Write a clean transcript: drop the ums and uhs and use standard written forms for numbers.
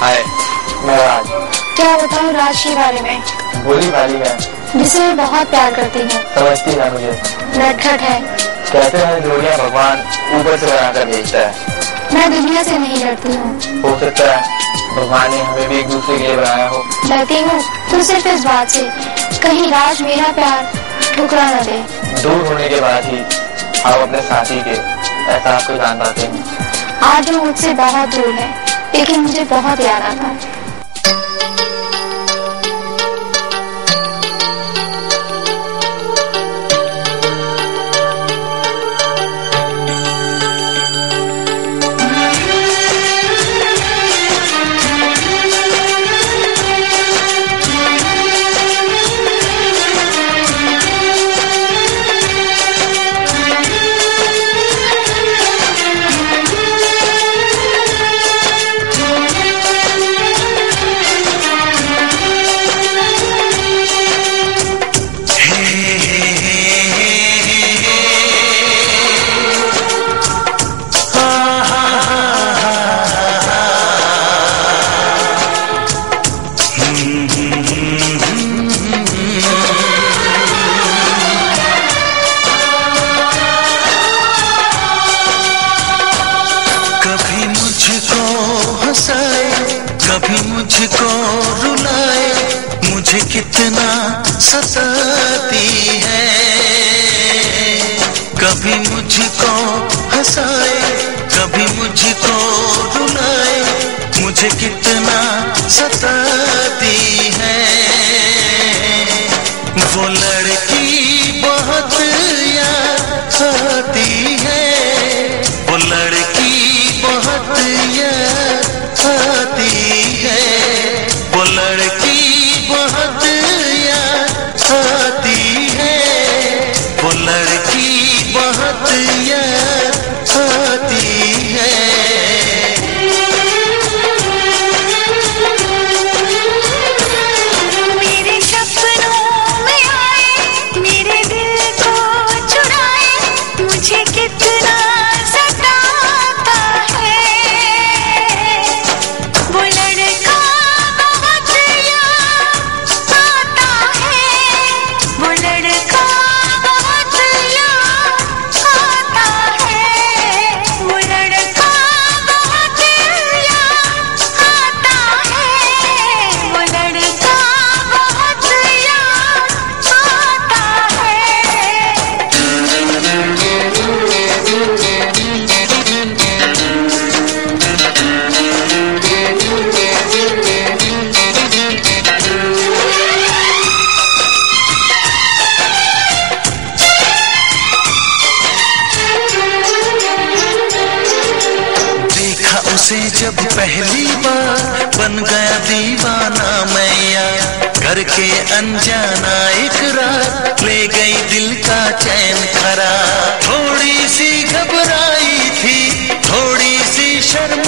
हाय, मैं राज। क्या बताऊँ राज के बारे में? भोली भाली है जिसे मैं बहुत प्यार करती हूँ। समझती है मुझे। नटखट है। कहते हैं जोड़ियाँ भगवान ऊपर से बनाकर भेजता है। मैं दुनिया से नहीं डरती हूँ। हो सकता है भगवान ने हमें भी एक दूसरे के लिए बनाया हो। डरती हूँ तो सिर्फ इस बात से कहीं राज मेरा प्यार ठुकरा न दे। दूर होने के बाद ही हम अपने साथी के एहसास को जान पाते हैं। आज वो मुझसे बहुत दूर है लेकिन मुझे बहुत याद आता है। कभी मुझको रुलाए, मुझे कितना सताती है। कभी मुझको हंसाए, कभी मुझको रुलाए, मुझे कितना सताती है। वो लड़की बहुत याद आती है, वो लड़की बहुत याद आती है, वो लड़की बहुत याद आती है, वो लड़की बहुत याद आती है। मेरे सपनों में आए, मेरे दिल को चुराए, मुझे कितना सताता है। वो लड़का बहुत याद आता है, वो लड़का बहुत याद आता है, वो लड़का बहुत याद आता है, वो लड़का बहुत याद आता देखा उसे जब पहली बार, बन गया दीवाना मैया, करके अनजाना इकरार, ले गई दिल का चैन खरा। थोड़ी सी घबराई थी, थोड़ी सी शर्म